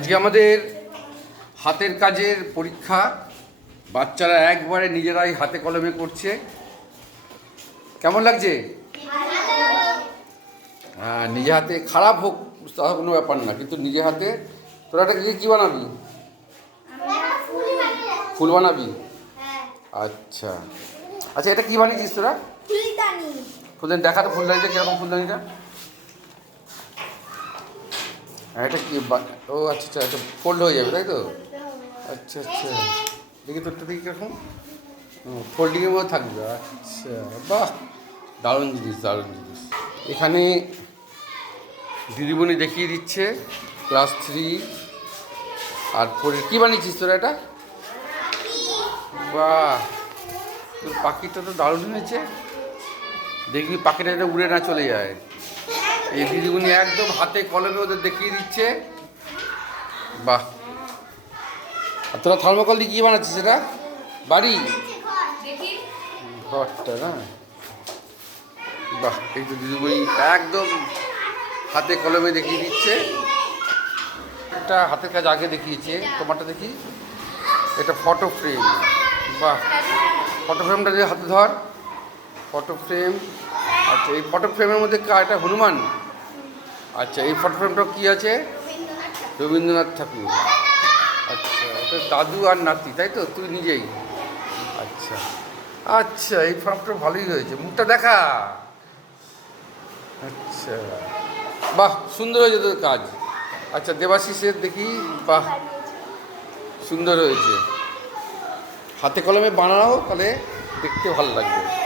আজকে আমাদের হাতের কাজের পরীক্ষা। বাচ্চারা একবারে নিজেরাই হাতে কলমে করছে। কেমন লাগছে? হ্যাঁ, নিজে হাতে খারাপ হোক তা কোনো ব্যাপার না, কিন্তু নিজে হাতে তোরা এটা কি বানাবি? ফুল বানাবি? আচ্ছা আচ্ছা, এটা কি বানিয়েছিস তোরা? ফুলদানি দেখা তো, ফুলদানিটা কিরকম? ফুলদানিটা হ্যাঁ, এটা কি? ও আচ্ছা আচ্ছা, এটা ফোল্ড হয়ে যাবে তাই তো? আচ্ছা আচ্ছা, দেখি তোরটা দেখি কিরকম। ফোল্ডিংয়ের মধ্যে থাকবে। আচ্ছা, বাহ, দারুণ জিনিস, দারুণ জিনিস। এখানে দিদিমণি দেখিয়ে দিচ্ছে ক্লাস 3 আর 4। কী বানিয়েছিস তোরা এটা? বাহ, তোর পাখিটা তো দারুণ হয়েছে। দেখবি পাখিটা যাতে উড়ে না চলে যায়। এই দিদিমণি একদম হাতে কলমে ওদের দেখিয়ে দিচ্ছে। বাহ, আর তোরা থার্মোকল দিয়ে কী বানাচ্ছিস? এটা বাড়ি ঘরটা না? বাহ, এই তো দিদিমণি একদম হাতে কলমে দেখিয়ে দিচ্ছে। একটা হাতের কাজ আগে দেখিয়েছে, তোমারটা দেখি। এটা ফটো ফ্রেম। বাহ, ফটো ফ্রেমটা যে হাতে ধর, ফটো ফ্রেম। আচ্ছা, এই ফটো ফ্রেমের মধ্যে এটা হনুমান। আচ্ছা, এই ফটো ফ্রেমটা কী আছে? রবীন্দ্রনাথ ঠাকুর। আচ্ছা, এটা দাদু আর নাতি তাই তো? তুই নিজেই? আচ্ছা আচ্ছা, এই ফর্মটা ভালোই হয়েছে, মুখটা দেখা। আচ্ছা, বাহ, সুন্দর হয়েছে তোর কাজ। আচ্ছা, দেবাশিসের দেখি। বাহ, সুন্দর হয়েছে। হাতে কলমে বানাও, তাহলে দেখতে ভালো লাগবে।